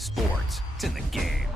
sports. It's in the game.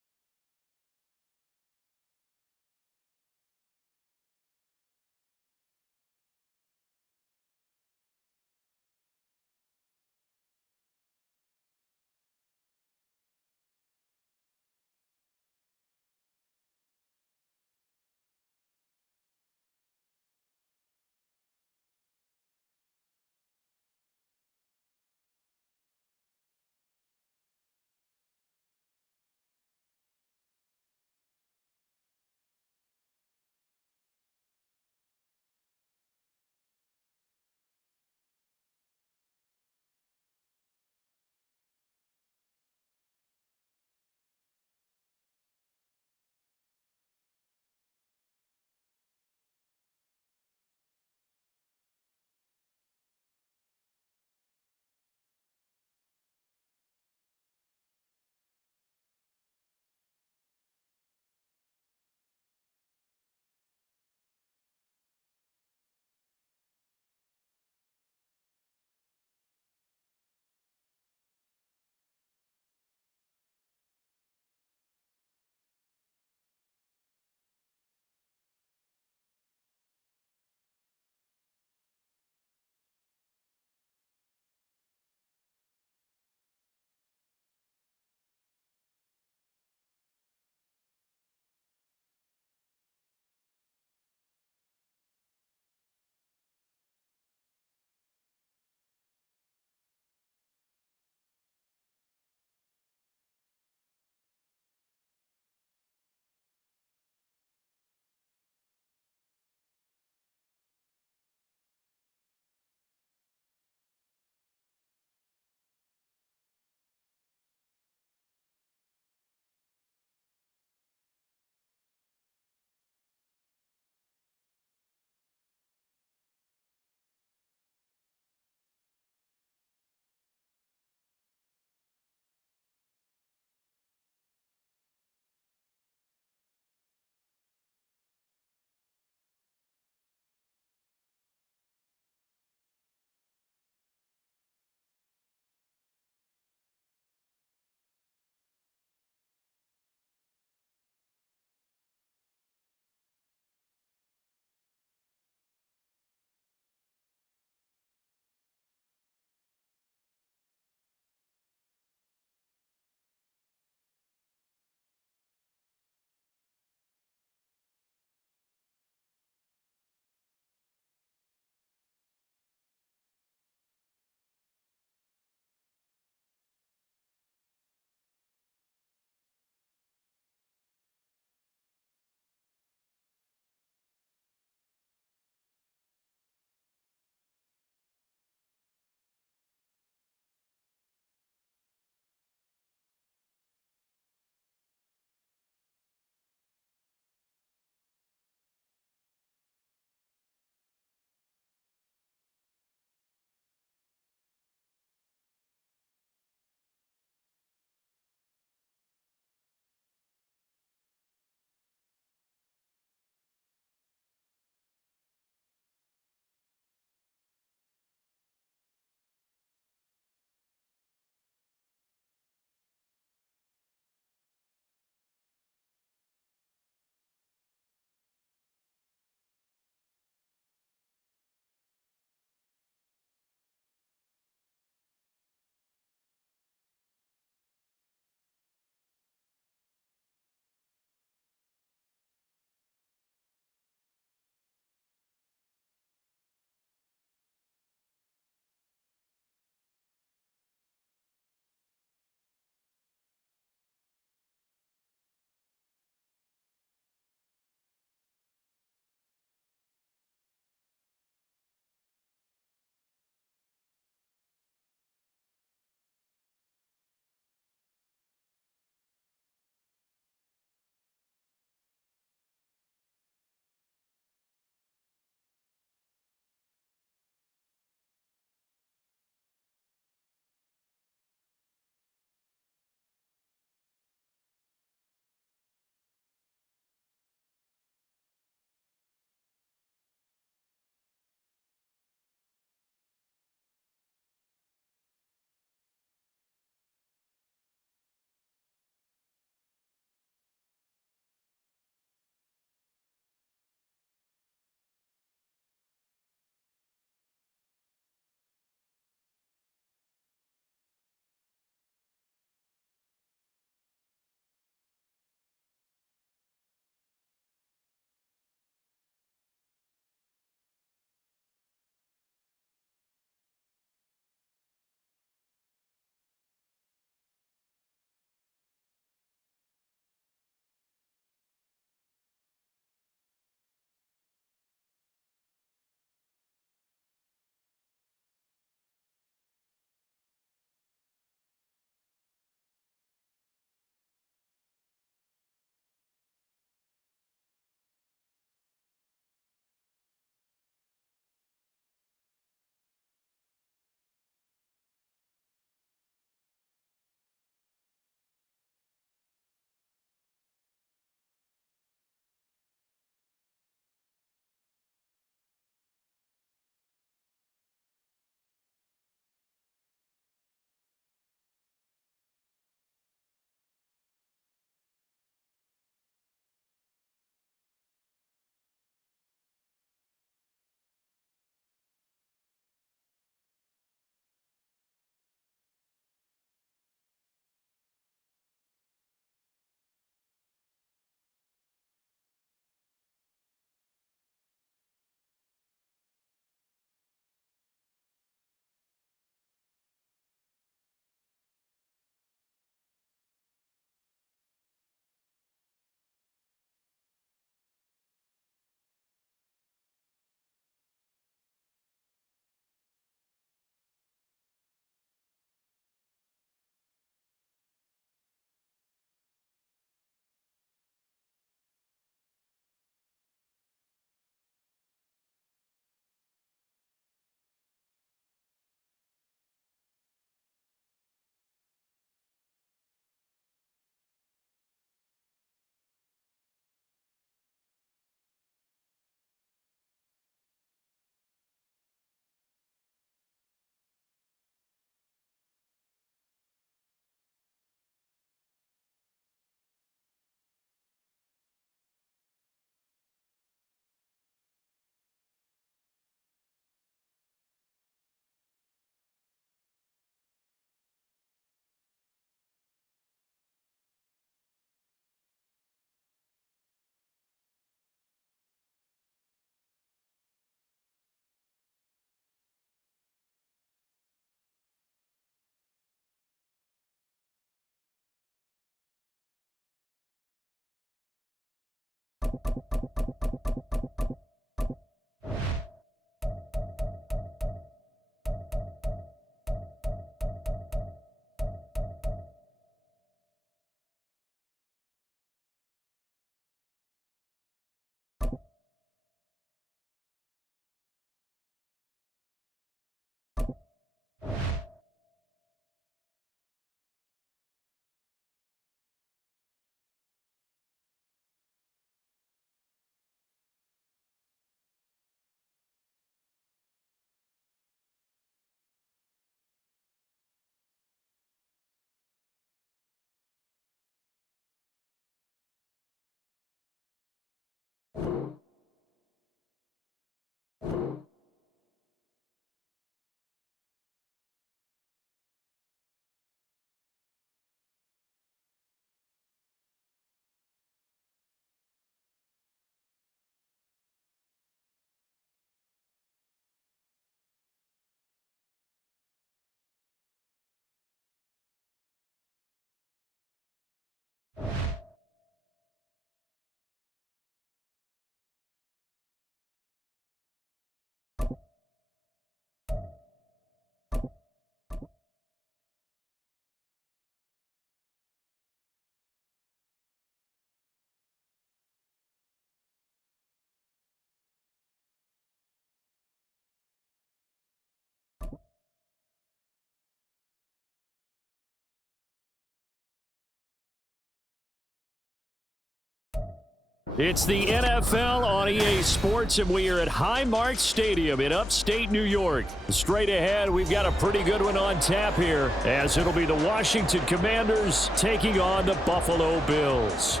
It's the NFL on EA Sports, and we are at Highmark Stadium in upstate New York. Straight ahead, we've got a pretty good one on tap here, as it'll be the Washington Commanders taking on the Buffalo Bills.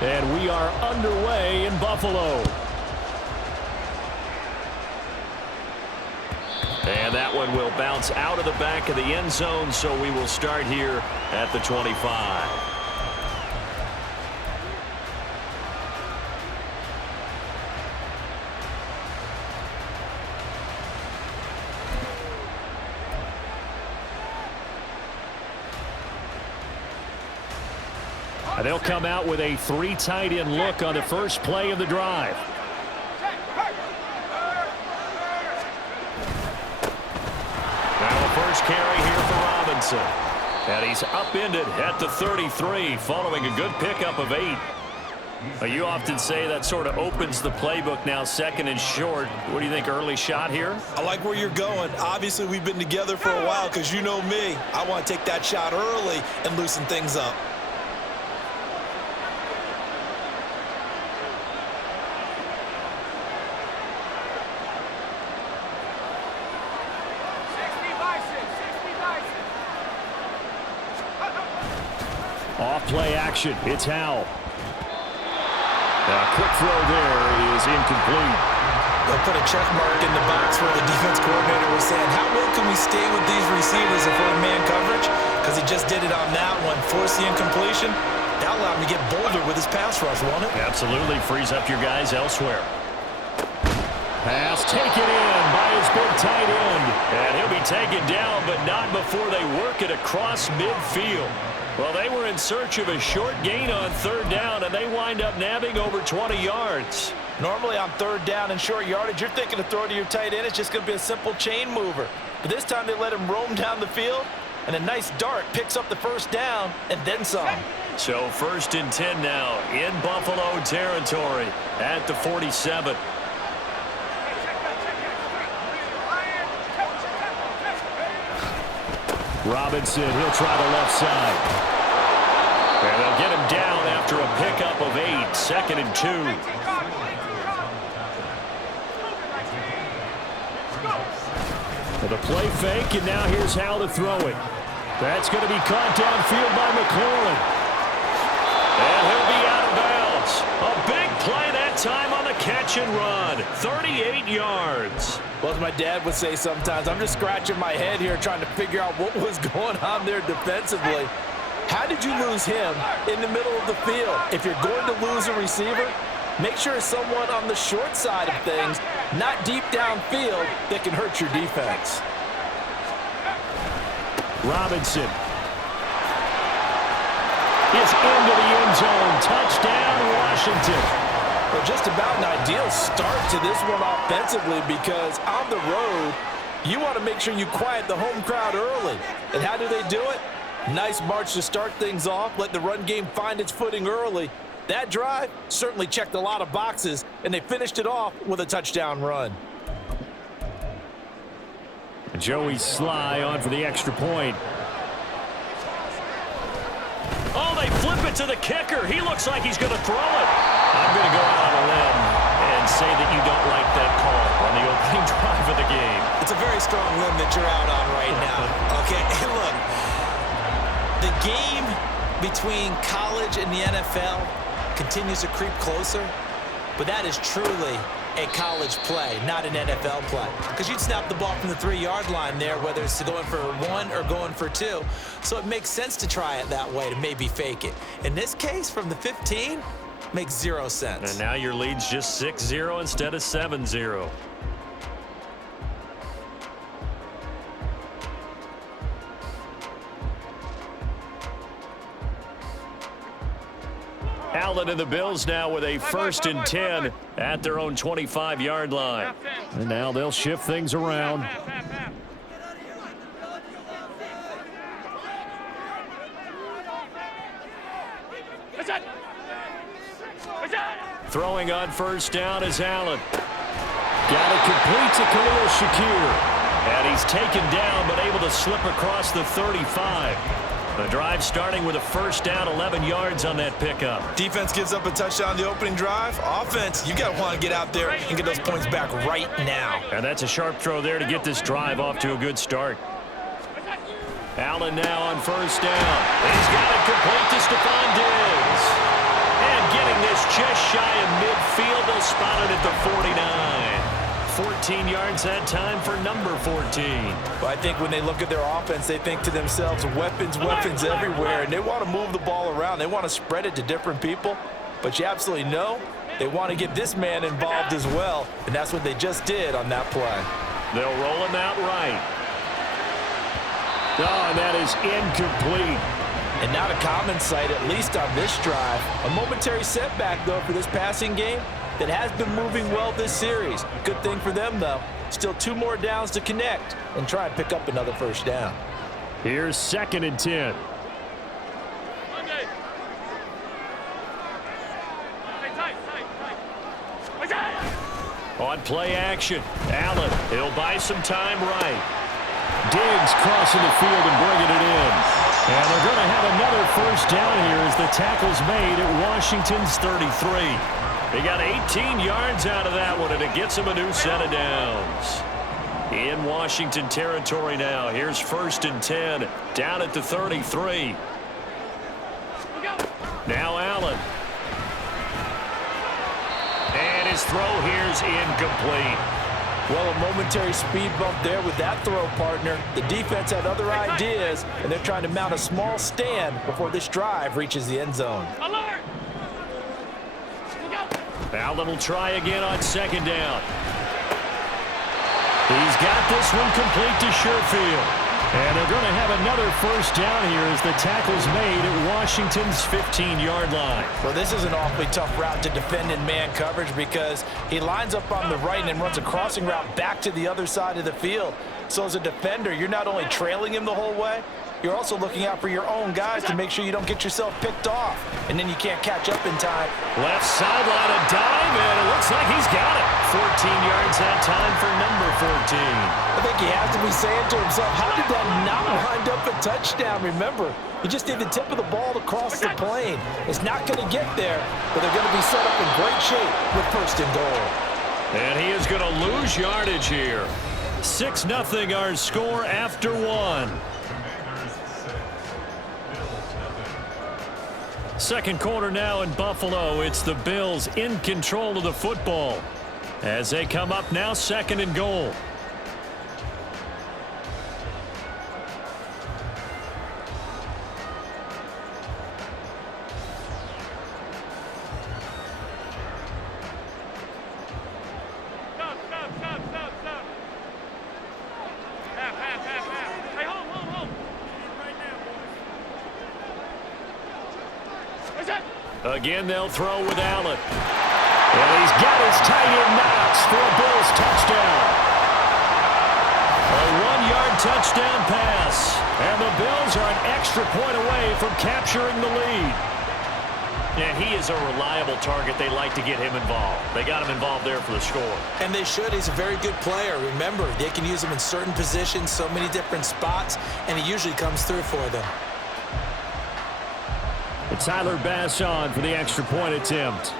And we are underway in Buffalo. And that one will bounce out of the back of the end zone, so we will start here at the 25. And they'll come out with a 3 tight end look on the first play of the drive. First carry here for Robinson. And he's upended at the 33 following a good pickup of 8. You often say that sort of opens the playbook now, second and short. What do you think, early shot here? I like where you're going. Obviously, we've been together for a while because you know me. I want to take that shot early and loosen things up. Off-play action. It's Howell. A quick throw there is incomplete. They'll put a check mark in the box where the defense coordinator was saying, how well can we stay with these receivers if we're in man coverage? Because he just did it on that one. Force the incompletion. That allowed him to get bolder with his pass rush, won't it? Absolutely. Frees up your guys elsewhere. Pass taken in by his big tight end. And he'll be taken down, but not before they work it across midfield. Well, they were in search of a short gain on third down, and they wind up nabbing over 20 yards. Normally on third down and short yardage, you're thinking to throw to your tight end. It's just going to be a simple chain mover. But this time they let him roam down the field, and a nice dart picks up the first down and then some. So 1st and 10 now in Buffalo territory at the 47. Robinson, he'll try the left side. And they'll get him down after a pickup of 8, 2nd and 2. The play fake, and now here's how to throw it. That's going to be caught downfield by McLaurin. And he'll be out of bounds. A big play that time on the catch and run. 38 yards. Well, as my dad would say sometimes, I'm just scratching my head here trying to figure out what was going on there defensively. How did you lose him in the middle of the field? If you're going to lose a receiver, make sure it's someone on the short side of things, not deep downfield, that can hurt your defense. Robinson is into the end zone. Touchdown, Washington. Well, just about an ideal start to this one offensively, because on the road, you want to make sure you quiet the home crowd early. And how do they do it? Nice march to start things off. Let the run game find its footing early. That drive certainly checked a lot of boxes, and they finished it off with a touchdown run. Joey Sly on for the extra point. Oh, they flip it to the kicker. He looks like he's going to throw it. I'm going to go out on a limb and say that you don't like that call on the opening drive of the game. It's a very strong limb that you're out on right now. Okay, look, the game between college and the NFL continues to creep closer, but that is truly a college play, not an NFL play. Because you'd snap the ball from the 3-yard line there, whether it's going for 1 or going for 2. So it makes sense to try it that way, to maybe fake it. In this case, from the 15, makes 0 sense. And now your lead's just 6-0 instead of 7-0. Allen and the Bills now with a 1st and 10 at their own 25-yard line. And now they'll shift things around. Throwing on 1st down is Allen. Got it complete to Khalil Shakir. And he's taken down but able to slip across the 35. The drive starting with a 1st down, 11 yards on that pickup. Defense gives up a touchdown the opening drive. Offense, you got to want to get out there and get those points back right now. And that's a sharp throw there to get this drive off to a good start. Allen now on 1st down. He's got it complete to Stephon Diggs. And getting this just shy of midfield, they'll spot it at the 49. 14 yards that time for number 14. Well, I think when they look at their offense, they think to themselves, weapons everywhere, and they want to move the ball around. They want to spread it to different people, but you absolutely know they want to get this man involved as well, and that's what they just did on that play. They'll roll him out right. Oh, and that is incomplete. And not a common sight, at least on this drive. A momentary setback, though, for this passing game that has been moving well this series. Good thing for them, though. Still 2 more downs to connect and try and pick up another 1st down. Here's 2nd and 10. On play action, Allen, he'll buy some time right. Diggs crossing the field and bringing it in. And they're going to have another 1st down here as the tackle's made at Washington's 33. They got 18 yards out of that one, and it gets them a new set of downs. In Washington territory now. Here's 1st and 10, down at the 33. Now Allen. And his throw here's incomplete. Well, a momentary speed bump there with that throw, partner. The defense had other ideas, and they're trying to mount a small stand before this drive reaches the end zone. Allen will try again on 2nd down. He's got this one complete to Sherfield. And they're going to have another 1st down here as the tackle's made at Washington's 15-yard line. Well, this is an awfully tough route to defend in man coverage because he lines up on the right and then runs a crossing route back to the other side of the field. So as a defender, you're not only trailing him the whole way, you're also looking out for your own guys to make sure you don't get yourself picked off, and then you can't catch up in time. Left sideline, a dive, and it looks like he's got it. 14 yards that time for number 14. I think he has to be saying to himself, how did that not wind up a touchdown? Remember, you just need the tip of the ball to cross the plane. It's not going to get there, but they're going to be set up in great shape with 1st and goal. And he is going to lose yardage here. 6-0 our score after 1. Second quarter now in Buffalo. It's the Bills in control of the football as they come up now 2nd and goal. Again, they'll throw with Allen. And he's got his tight end Knox for a Bills touchdown. A 1-yard touchdown pass. And the Bills are an extra point away from capturing the lead. And he is a reliable target. They like to get him involved. They got him involved there for the score. And they should. He's a very good player. Remember, they can use him in certain positions, so many different spots, and he usually comes through for them. And Tyler Bass on for the extra point attempt.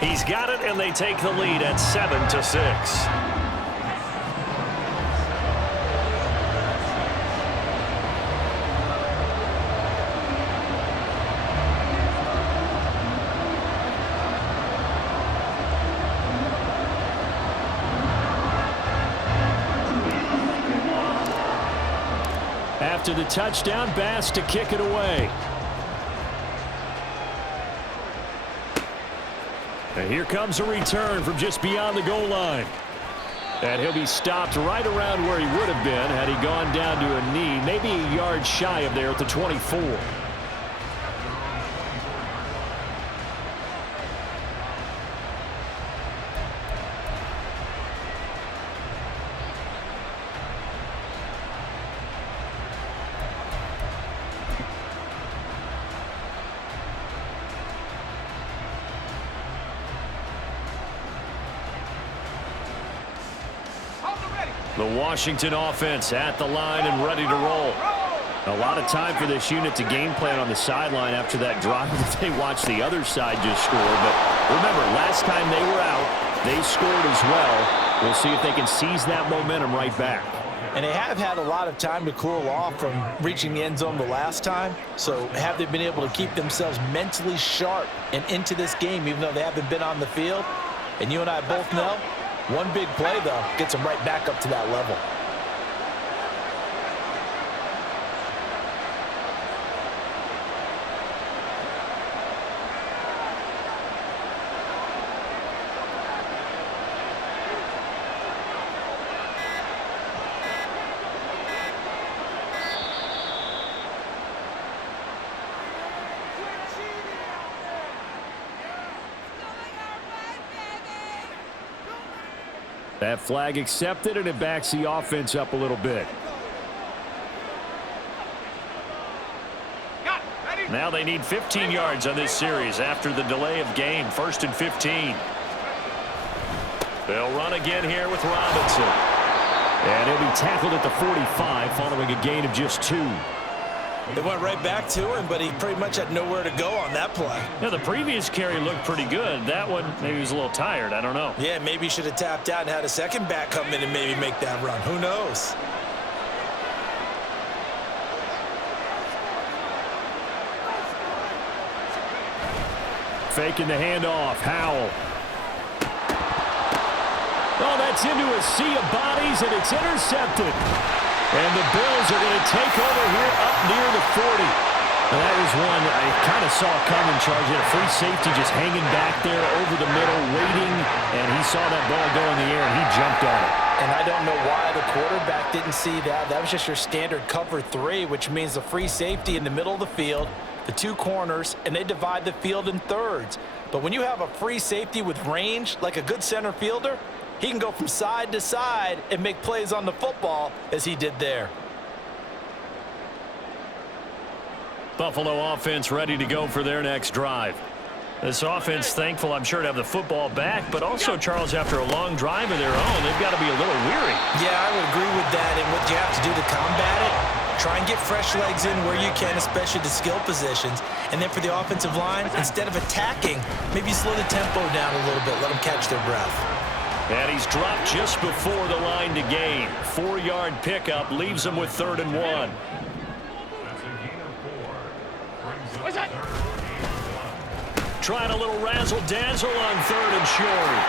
He's got it, and they take the lead at 7-6. After the touchdown, Bass to kick it away. And here comes a return from just beyond the goal line. And he'll be stopped right around where he would have been had he gone down to a knee, maybe a yard shy of there at the 24. The Washington offense at the line and ready to roll. A lot of time for this unit to game plan on the sideline after that drive that they watched the other side just score. But remember, last time they were out, they scored as well. We'll see if they can seize that momentum right back. And they have had a lot of time to cool off from reaching the end zone the last time. So have they been able to keep themselves mentally sharp and into this game, even though they haven't been on the field? And you and I both know, one big play, though, gets them right back up to that level. That flag accepted, and it backs the offense up a little bit. Now they need 15 yards on this series after the delay of game. 1st and 15. They'll run again here with Robinson. And he'll be tackled at the 45 following a gain of just 2. They went right back to him, but he pretty much had nowhere to go on that play. Yeah, the previous carry looked pretty good. That one, maybe he was a little tired. I don't know. Yeah, maybe he should have tapped out and had a second back come in and maybe make that run. Who knows? Faking the handoff. Howell. Oh, that's into a sea of bodies, and it's intercepted. And the Bills are going to take over here up near the 40. And that was one I kind of saw coming, Charge. He had a free safety just hanging back there over the middle, waiting, and he saw that ball go in the air, and he jumped on it. And I don't know why the quarterback didn't see that. That was just your standard cover 3, which means the free safety in the middle of the field, the 2 corners, and they divide the field in thirds. But when you have a free safety with range, like a good center fielder, he can go from side to side and make plays on the football as he did there. Buffalo offense ready to go for their next drive. This offense thankful, I'm sure, to have the football back, but also, Charles, after a long drive of their own, they've got to be a little weary. Yeah, I would agree with that. And what you have to do to combat it, try and get fresh legs in where you can, especially the skill positions. And then for the offensive line, instead of attacking, maybe slow the tempo down a little bit, let them catch their breath. And he's dropped just before the line to gain. 4-yard pickup leaves him with 3rd and 1. Trying a little razzle-dazzle on 3rd and short.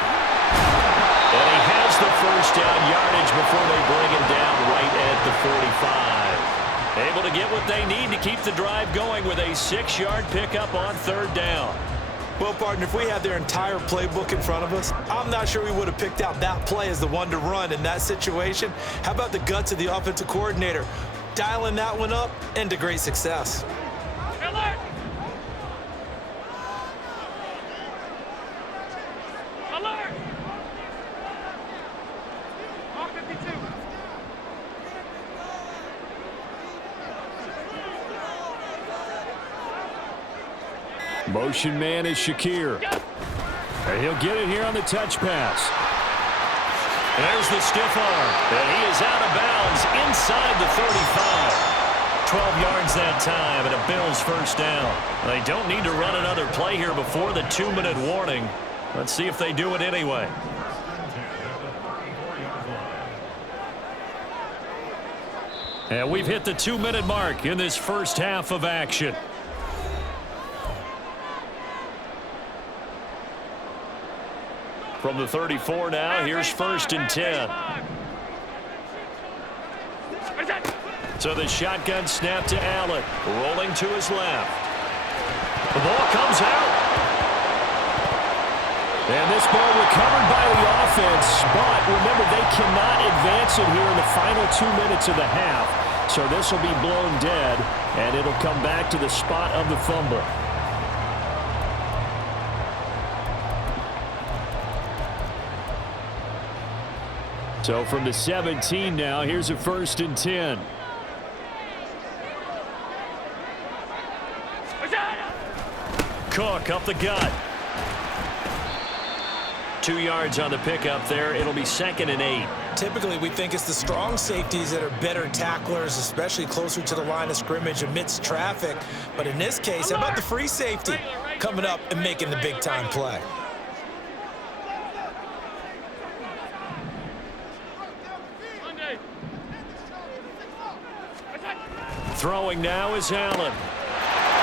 And he has the first down yardage before they bring him down right at the 45. Able to get what they need to keep the drive going with a 6-yard pickup on 3rd down. Well, partner, if we had their entire playbook in front of us, I'm not sure we would have picked out that play as the one to run in that situation. How about the guts of the offensive coordinator, dialing that one up into great success? Alert! Alert! R52. Motion man is Shakir. And he'll get it here on the touch pass. There's the stiff arm. And he is out of bounds inside the 35. 12 yards that time and a Bills first down. They don't need to run another play here before the 2-minute warning. Let's see if they do it anyway. And we've hit the 2-minute mark in this first half of action. From the 34 now, here's 1st and 10. So the shotgun snap to Allen, rolling to his left. The ball comes out. And this ball recovered by the offense, but remember, they cannot advance it here in the final 2 minutes of the half. So this will be blown dead, and it'll come back to the spot of the fumble. So from the 17 now, here's a 1st and 10. Cook up the gut. 2 yards on the pickup there. It'll be 2nd and 8. Typically, we think it's the strong safeties that are better tacklers, especially closer to the line of scrimmage amidst traffic. But in this case, how about the free safety coming up and making the big-time play? Throwing now is Allen.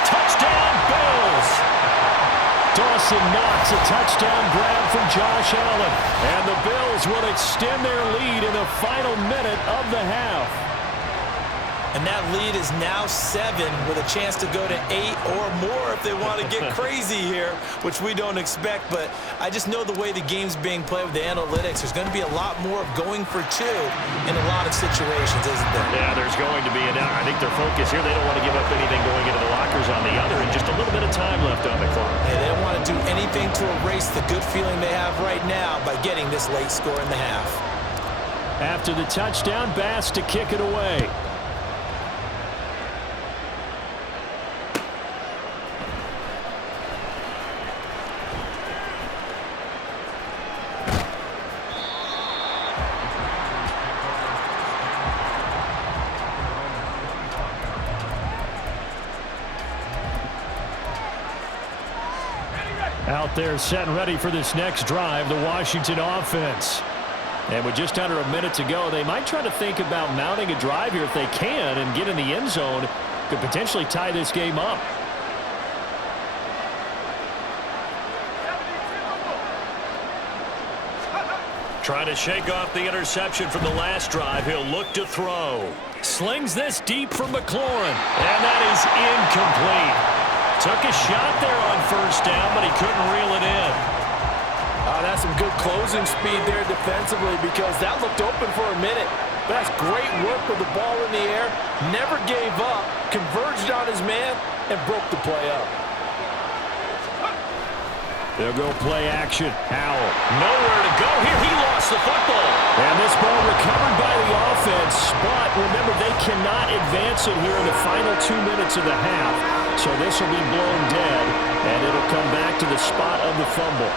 Touchdown, Bills! Dawson Knox, a touchdown grab from Josh Allen. And the Bills will extend their lead in the final minute of the half. And that lead is now 7 with a chance to go to 8 or more if they want to get crazy here, which we don't expect. But I just know the way the game's being played with the analytics, there's going to be a lot more of going for 2 in a lot of situations, isn't there? Yeah, there's going to be. And I think their focus here, they don't want to give up anything going into the lockers on the other, and just a little bit of time left on the clock. Yeah, they don't want to do anything to erase the good feeling they have right now by getting this late score in the half. After the touchdown, Bass to kick it away. Out there set and ready for this next drive, the Washington offense. And with just under a minute to go, they might try to think about mounting a drive here if they can and get in the end zone. Could potentially tie this game up. Trying to shake off the interception from the last drive. He'll look to throw. Slings this deep for McLaurin. And that is incomplete. Took a shot there on 1st down, but he couldn't reel it in. That's some good closing speed there defensively because that looked open for a minute. But that's great work with the ball in the air. Never gave up, converged on his man, and broke the play up. They'll go play action. Howell. Nowhere to go here. He lost the football. And this ball recovered by the offense. But remember, they cannot advance it here in the final 2 minutes of the half. So this will be blown dead, and it'll come back to the spot of the fumble.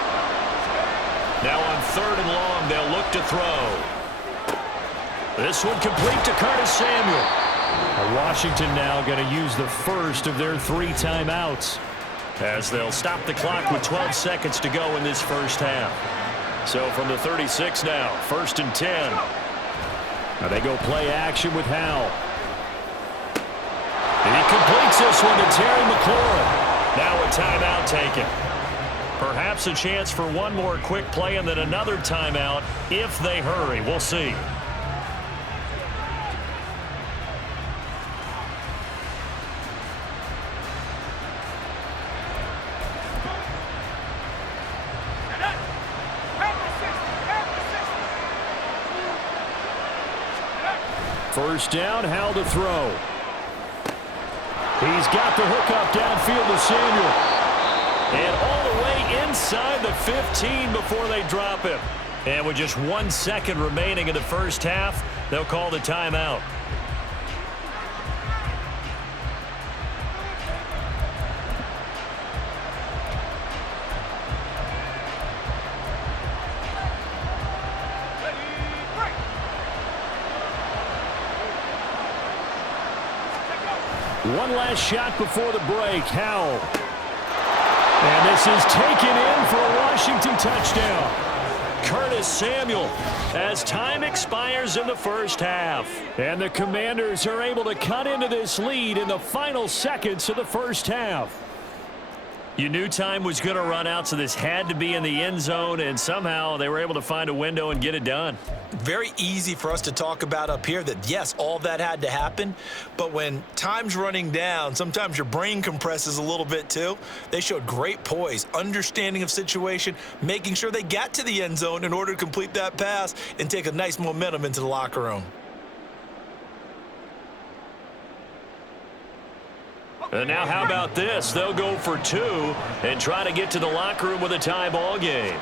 Now on 3rd and long, they'll look to throw. This one complete to Curtis Samuel. Washington now going to use the first of their 3 timeouts, as they'll stop the clock with 12 seconds to go in this first half. So from the 36 now, 1st and 10. Now they go play action with Howell. And he completes this one to Terry McLaurin. Now a timeout taken. Perhaps a chance for one more quick play and then another timeout if they hurry. We'll see. First down, Howell to throw. He's got the hook up downfield to Samuel. And all the way inside the 15 before they drop him. And with just 1 second remaining in the first half, they'll call the timeout. One last shot before the break. Howell. And this is taken in for a Washington touchdown. Curtis Samuel as time expires in the first half. And the Commanders are able to cut into this lead in the final seconds of the first half. You knew time was going to run out, so this had to be in the end zone, and somehow they were able to find a window and get it done. Very easy for us to talk about up here that, yes, all that had to happen, but when time's running down, sometimes your brain compresses a little bit too. They showed great poise, understanding of situation, making sure they got to the end zone in order to complete that pass and take a nice momentum into the locker room. And now how about this? They'll go for 2 and try to get to the locker room with a tie ball game.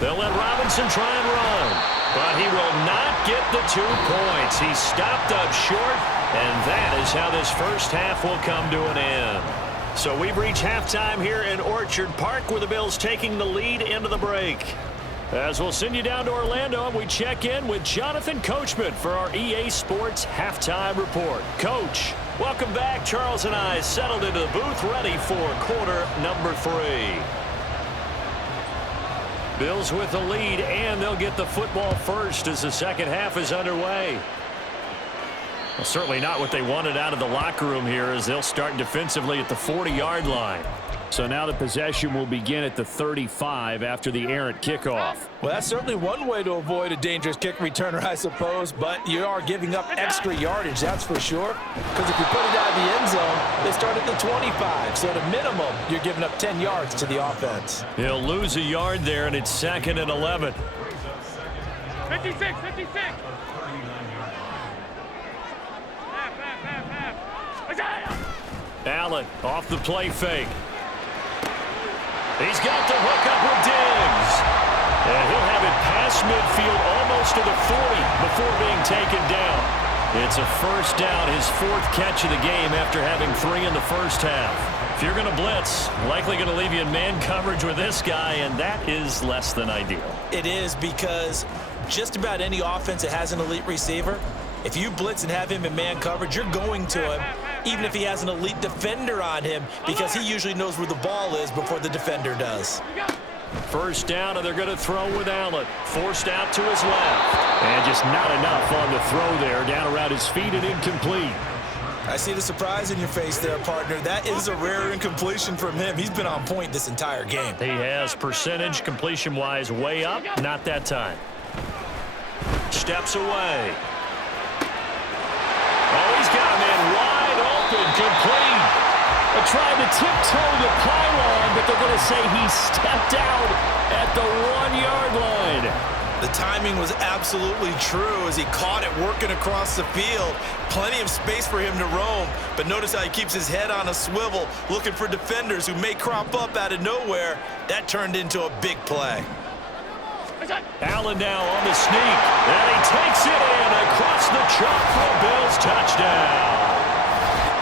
They'll let Robinson try and run, but he will not get the 2 points. He stopped up short, and that is how this first half will come to an end. So we've reached halftime here in Orchard Park with the Bills taking the lead into the break. As we'll send you down to Orlando, and we check in with Jonathan Coachman for our EA Sports Halftime Report. Coach, welcome back. Charles and I settled into the booth ready for quarter number 3. Bills with the lead, and they'll get the football first as the second half is underway. Well, certainly not what they wanted out of the locker room here as they'll start defensively at the 40-yard line. So now the possession will begin at the 35 after the errant kickoff. Well, that's certainly one way to avoid a dangerous kick returner, I suppose, but you are giving up extra yardage, that's for sure. Because if you put it out of the end zone, they start at the 25. So at a minimum, you're giving up 10 yards to the offense. He'll lose a yard there, and it's 2nd and 11. 56, 56. Allen off the play fake. He's got the hook up with Diggs. And he'll have it past midfield almost to the 40 before being taken down. It's a first down, his 4th catch of the game after having 3 in the first half. If you're going to blitz, likely going to leave you in man coverage with this guy, and that is less than ideal. It is, because just about any offense that has an elite receiver, if you blitz and have him in man coverage, you're going to him, even if he has an elite defender on him, because he usually knows where the ball is before the defender does. First down, and they're going to throw with Allen. Forced out to his left. And just not enough on the throw there, down around his feet and incomplete. I see the surprise in your face there, partner. That is a rare incompletion from him. He's been on point this entire game. He has percentage completion-wise way up. Not that time. Steps away. Oh, he's got a man wide open, complete. They tried to tiptoe the pylon, but they're going to say he stepped out at the 1-yard line. The timing was absolutely true as he caught it working across the field. Plenty of space for him to roam, but notice how he keeps his head on a swivel, looking for defenders who may crop up out of nowhere. That turned into a big play. Allen now on the sneak, and he takes it in across the chalk for a Bills touchdown.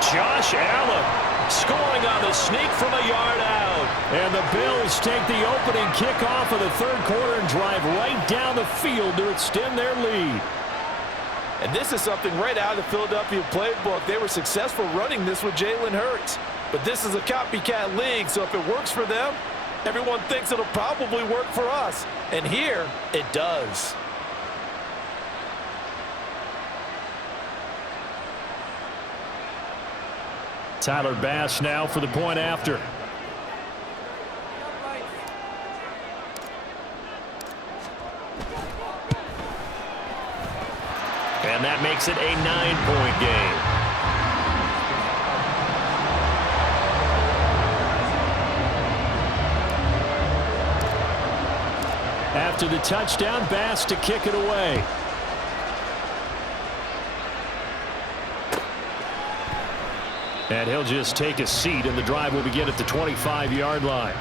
Josh Allen scoring on the sneak from a yard out. And the Bills take the opening kickoff of the 3rd quarter and drive right down the field to extend their lead. And this is something right out of the Philadelphia playbook. They were successful running this with Jalen Hurts. But this is a copycat league, so if it works for them, everyone thinks it'll probably work for us. And here, it does. Tyler Bass now for the point after. And that makes it a 9-point game. After the touchdown, Bass to kick it away. And he'll just take a seat, and the drive will begin at the 25-yard line.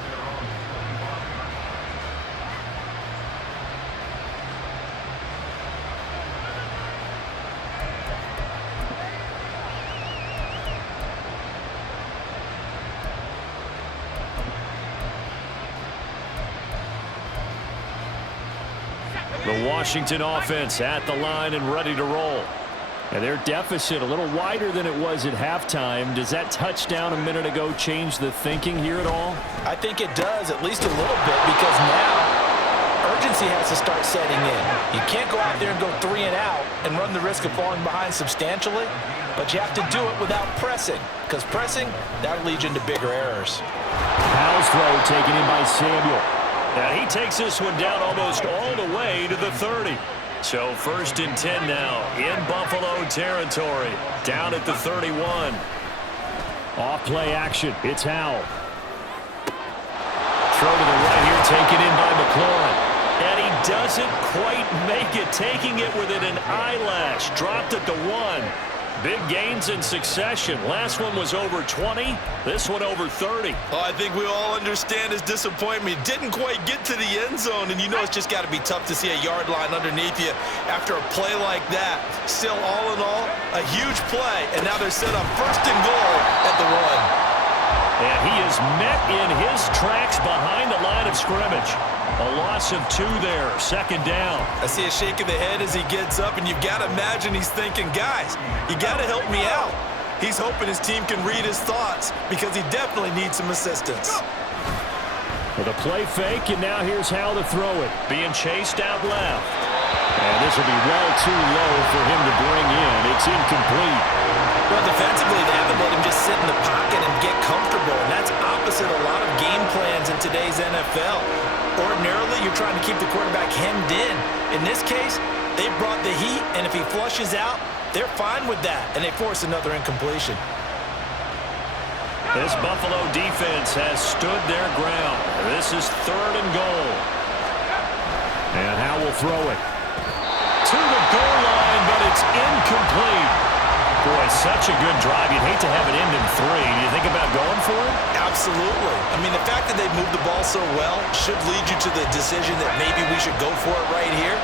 The Washington offense at the line and ready to roll. And their deficit a little wider than it was at halftime. Does that touchdown a minute ago change the thinking here at all? I think it does, at least a little bit, because now urgency has to start setting in. You can't go out there and go 3 and out and run the risk of falling behind substantially, but you have to do it without pressing, because pressing, that'll lead you into bigger errors. Powell's throw taken in by Samuel. And he takes this one down almost all the way to the 30. So 1st and 10 now in Buffalo territory, down at the 31. Off play action, it's Howell. Throw to the right here, taken in by McLaurin. And he doesn't quite make it, taking it within an eyelash. Dropped at the 1. Big gains in succession. Last one was over 20. This one over 30. Oh, I think we all understand his disappointment. Didn't quite get to the end zone, and you know it's just got to be tough to see a yard line underneath you after a play like that. Still, all in all, a huge play, and now they're set up 1st and goal at the 1. And he is met in his tracks behind the line of scrimmage. A loss of 2 there, 2nd down. I see a shake of the head as he gets up, and you've got to imagine he's thinking, guys, you got to help me out. He's hoping his team can read his thoughts because he definitely needs some assistance. With a play fake, and now here's how to throw it. Being chased out left. And this will be well too low for him to bring in. It's incomplete. Well, defensively, they haven't let him just sit in the pocket and get comfortable, and that's opposite a lot of game plans in today's NFL. Ordinarily, you're trying to keep the quarterback hemmed in. In this case, they brought the heat, and if he flushes out, they're fine with that, and they force another incompletion. This Buffalo defense has stood their ground. This is 3rd and goal. And Howell will throw it to the goal line, but it's incomplete. Boy, such a good drive. You'd hate to have it end in 3. Do you think about going for it? Absolutely. I mean, the fact that they moved the ball so well should lead you to the decision that maybe we should go for it right here.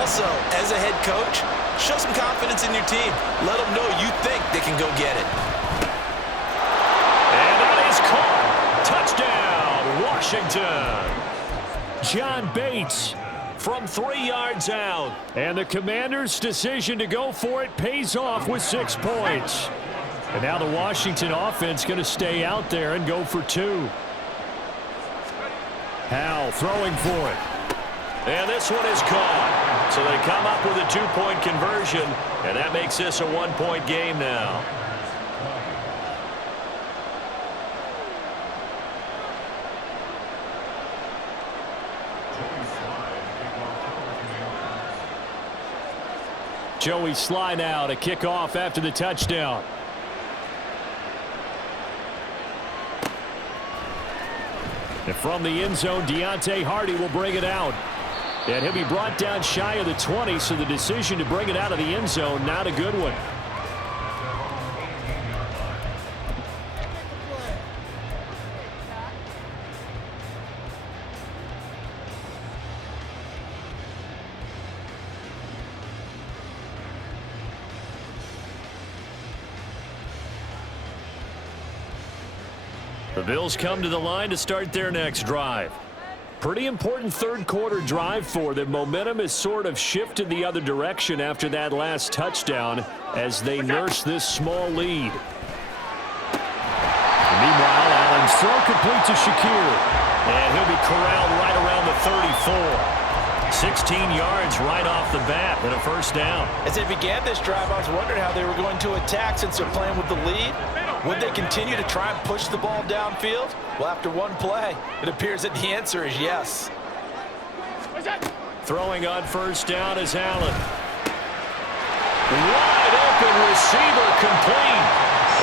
Also, as a head coach, show some confidence in your team. Let them know you think they can go get it. And that is caught. Touchdown, Washington. John Bates from 3 yards out. And the Commanders' decision to go for it pays off with 6 points. And now the Washington offense going to stay out there and go for 2. Howell throwing for it. And this one is caught. So they come up with a 2-point conversion, and that makes this a 1-point game now. Joey Sly now to kick off after the touchdown. And from the end zone, Deontay Hardy will bring it out. And he'll be brought down shy of the 20, so the decision to bring it out of the end zone, not a good one. The Bills come to the line to start their next drive. Pretty important 3rd quarter drive for them. Momentum has sort of shifted the other direction after that last touchdown as they nurse this small lead. Meanwhile, Allen's throw complete to Shakir. And he'll be corralled right around the 34. 16 yards right off the bat and a 1st down. As they began this drive, I was wondering how they were going to attack since they're playing with the lead. Would they continue to try and push the ball downfield? Well, after one play, it appears that the answer is yes. Throwing on 1st down is Allen. Wide open receiver complete.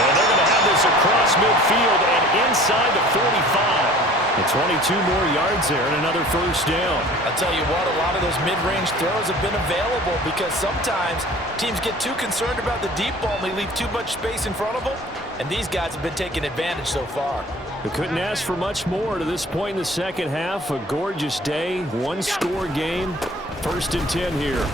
And they're going to have this across midfield and inside the 45. And 22 more yards there and another 1st down. I'll tell you what, a lot of those mid-range throws have been available because sometimes teams get too concerned about the deep ball and they leave too much space in front of them. and these guys have been taking advantage so far. We couldn't ask for much more to this point in the second half. A gorgeous day, one-score game. 1st and 10 here.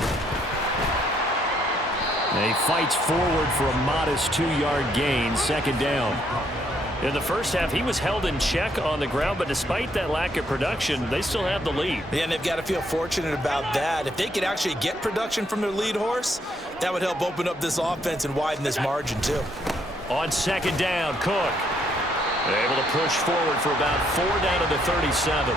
And he fights forward for a modest 2-yard gain, 2nd down. In the first half, he was held in check on the ground, but despite that lack of production, they still have the lead. Yeah, and they've got to feel fortunate about that. If they could actually get production from their lead horse, that would help open up this offense and widen this margin too. On 2nd down, Cook able to push forward for about 4 down to the 37.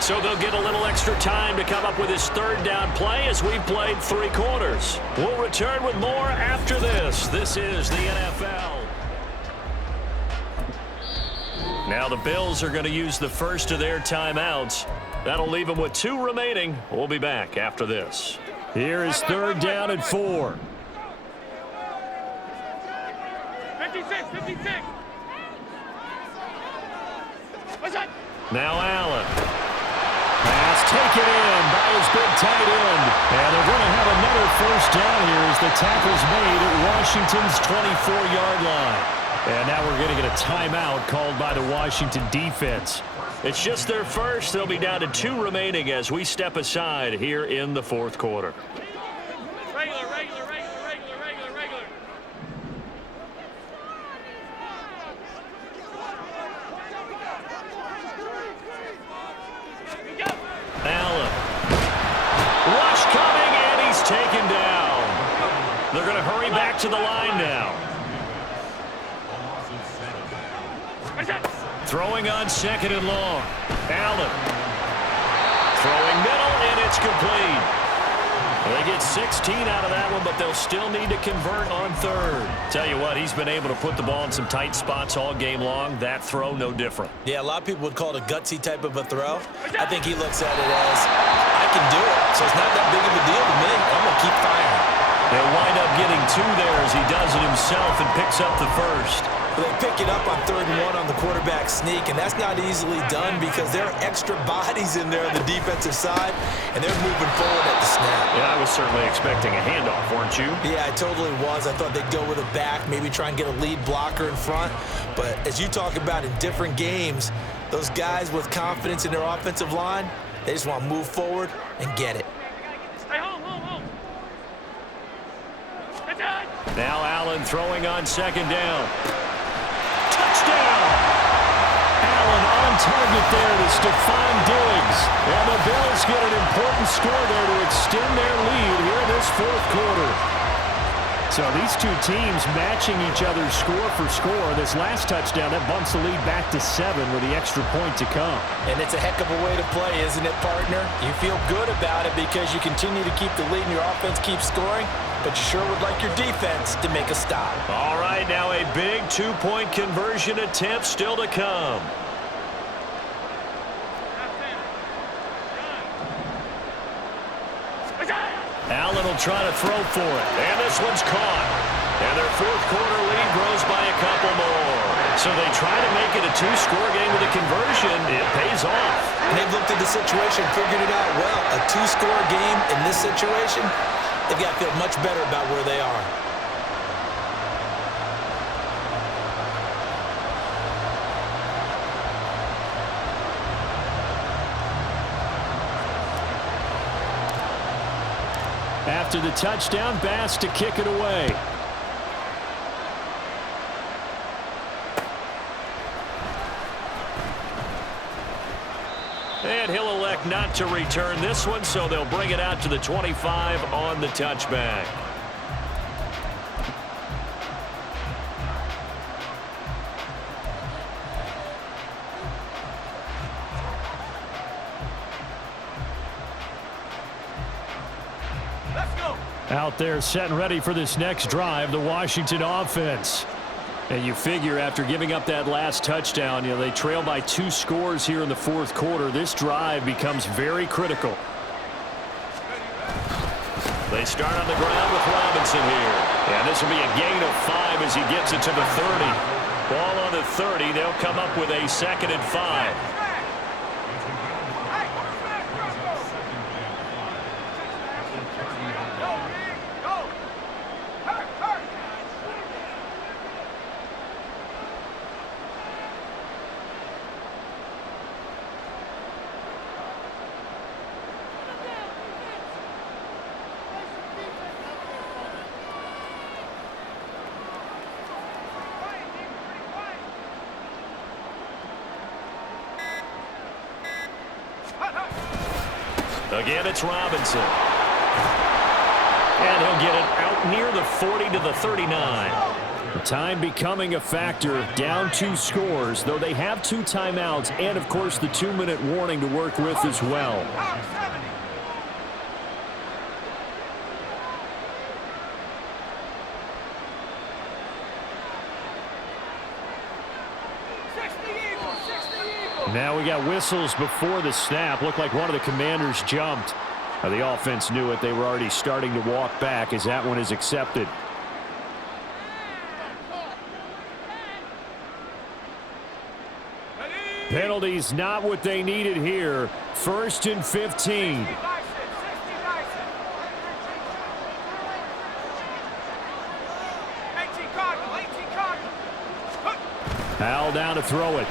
So they'll get a little extra time to come up with his 3rd down play as we've played 3 quarters. We'll return with more after this. This is the NFL. Now the Bills are going to use the first of their timeouts. That'll leave them with 2 remaining. We'll be back after this. Here is 3rd down and 4. 56, 56. Now Allen. Pass taken in by his big tight end. And they're going to have another 1st down here as the tackle's made at Washington's 24-yard line. And now we're going to get a timeout called by the Washington defense. It's just their first. They'll be down to 2 remaining as we step aside here in the 4th quarter. Regular. Allen. Rush coming, and he's taken down. They're going to hurry back to the line now. Throwing on 2nd and long. Allen. Throwing middle, and it's complete. They get 16 out of that one, but they'll still need to convert on 3rd. Tell you what, he's been able to put the ball in some tight spots all game long. That throw, no different. Yeah, a lot of people would call it a gutsy type of a throw. I think he looks at it as, I can do it, so it's not that big of a deal to me. I'm going to keep firing. They'll wind up getting 2 there as he does it himself and picks up the 1st. They pick it up on 3rd and 1 on the quarterback sneak, and that's not easily done because there are extra bodies in there on the defensive side, and they're moving forward at the snap. Yeah, I was certainly expecting a handoff, weren't you? Yeah, I totally was. I thought they'd go with a back, maybe try and get a lead blocker in front. But as you talk about in different games, those guys with confidence in their offensive line, they just want to move forward and get it. Hey, home. Now Allen throwing on 2nd down. Touchdown! Allen on target there to Stephon Diggs. And the Bills get an important score there to extend their lead here in this 4th quarter. So these 2 teams matching each other's score for score. This last touchdown, that bumps the lead back to 7 with the extra point to come. And it's a heck of a way to play, isn't it, partner? You feel good about it because you continue to keep the lead and your offense keeps scoring, but you sure would like your defense to make a stop. All right, now a big 2-point conversion attempt still to come. Allen will try to throw for it, and this one's caught. And their 4th quarter lead grows by a couple more. So they try to make it a 2-score game with a conversion. It pays off. And they've looked at the situation, figured it out well. A 2-score game in this situation, they've got to feel much better about where they are. After the touchdown, Bass to kick it away. And he'll elect not to return this one, so they'll bring it out to the 25 on the touchback. Out there set and ready for this next drive, the Washington offense. And you figure after giving up that last touchdown, they trail by 2 scores here in the 4th quarter. This drive becomes very critical. They start on the ground with Robinson here. And this will be a gain of 5 as he gets it to the 30. Ball on the 30. They'll come up with a 2nd and 5. Again, it's Robinson. And he'll get it out near the 40 to the 39. Time becoming a factor, down 2 scores, though they have 2 timeouts and, of course, the 2-minute warning to work with as well. Now we got whistles before the snap. Looked like one of the Commanders jumped. The offense knew it. They were already starting to walk back as that one is accepted. Penalties not what they needed here. 1st and 15. Howell down to throw it.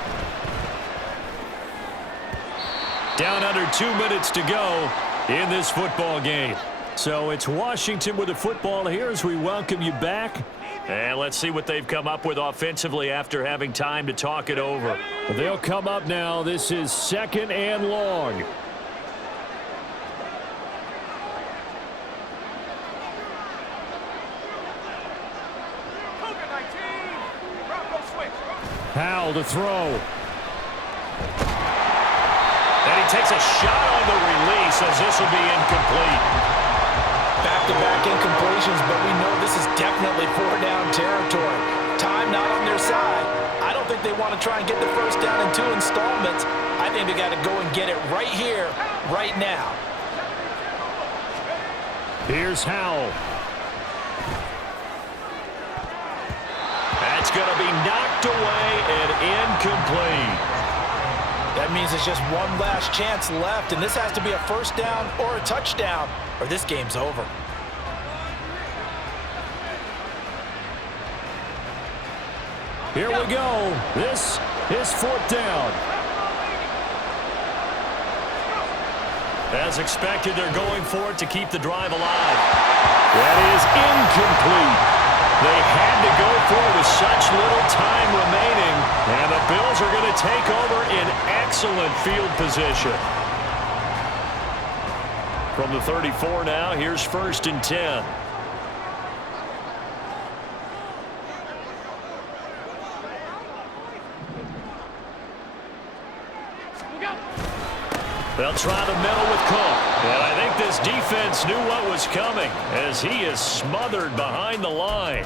Down under 2 minutes to go in this football game. So it's Washington with the football here as we welcome you back. And let's see what they've come up with offensively after having time to talk it over. They'll come up now. This is 2nd and long. Howell to throw. And he takes a shot on the release as this will be incomplete. Back-to-back incompletions, but we know this is definitely 4-down territory. Time not on their side. I don't think they want to try and get the first down in 2 installments. I think they got to go and get it right here, right now. Here's Howell. That's going to be knocked away and incomplete. That means it's just one last chance left, and this has to be a first down or a touchdown, or this game's over. Here we go. This is 4th down. As expected, they're going for it to keep the drive alive. That is incomplete. They had to go for it with such little time remaining, and the Bills are going to take over in excellent field position. From the 34 now, here's 1st and 10. They'll try the middle with Cook. And I think this defense knew what was coming as he is smothered behind the line.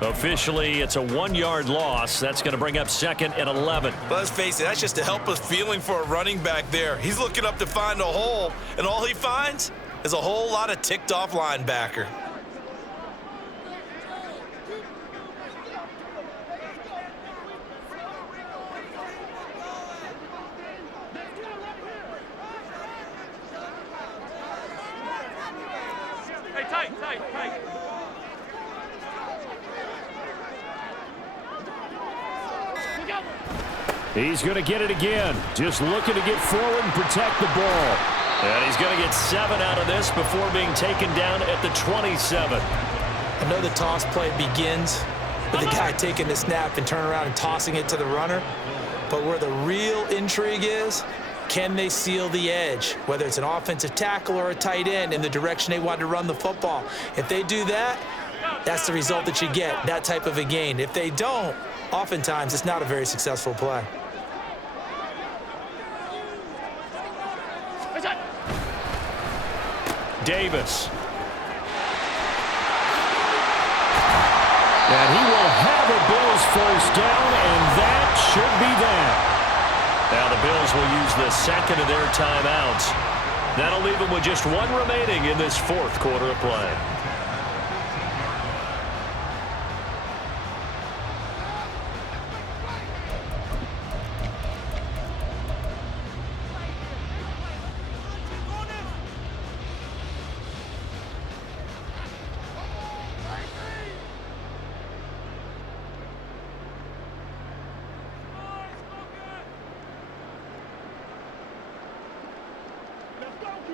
Officially, it's a 1-yard loss. That's going to bring up 2nd and 11. Let's face it, that's just a helpless feeling for a running back there. He's looking up to find a hole, and all he finds is a whole lot of ticked-off linebacker. Tight. He's going to get it again. Just looking to get forward and protect the ball. And he's going to get 7 out of this before being taken down at the 27. I know the toss play begins with the guy taking the snap and turning around and tossing it to the runner. But where the real intrigue is, can they seal the edge, whether it's an offensive tackle or a tight end, in the direction they want to run the football? If they do that, that's the result that you get, that type of a gain. If they don't, oftentimes it's not a very successful play. Davis. And he will have a Bills first down, and that should be that. Now the Bills will use the 2nd of their timeouts. That'll leave them with just 1 remaining in this 4th quarter of play.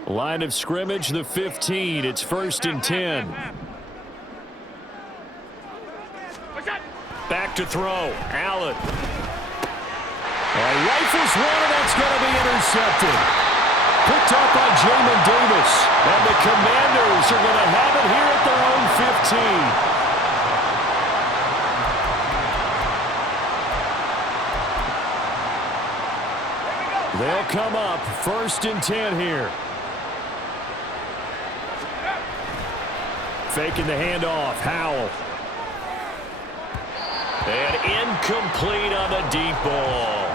Line of scrimmage, the 15. It's 1st and 10. Back to throw. Allen. Rifles one, and that's going to be intercepted. Picked up by Jamin Davis. And the Commanders are going to have it here at their own 15. They'll come up 1st and 10 here. Faking the handoff, Howell. And incomplete on the deep ball.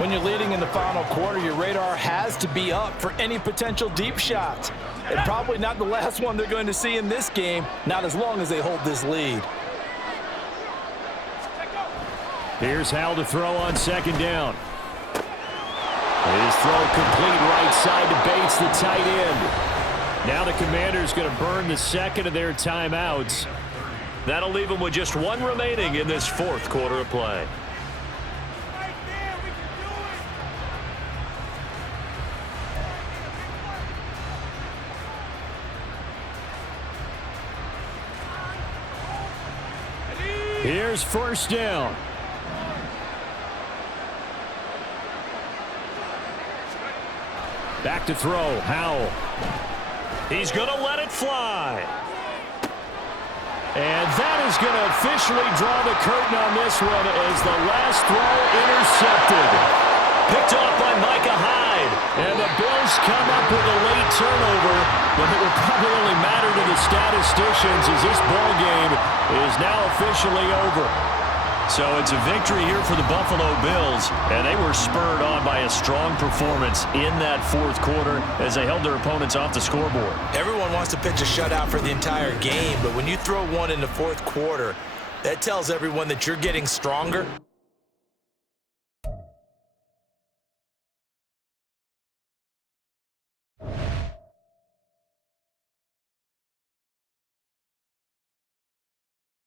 When you're leading in the final quarter, your radar has to be up for any potential deep shots. And probably not the last one they're going to see in this game, not as long as they hold this lead. Here's Howell to throw on 2nd down. His throw complete right side to Bates, the tight end. Now the Commanders going to burn the 2nd of their timeouts. That'll leave them with just 1 remaining in this 4th quarter of play. Here's 1st down. Back to throw, Howell. He's going to let it fly. And that is going to officially draw the curtain on this one as the last throw intercepted. Picked off by Micah Hyde. And the Bills come up with a late turnover, but it will probably only matter to the statisticians as this ball game is now officially over. So it's a victory here for the Buffalo Bills, and they were spurred on by a strong performance in that 4th quarter as they held their opponents off the scoreboard. Everyone wants to pitch a shutout for the entire game, but when you throw one in the 4th quarter, that tells everyone that you're getting stronger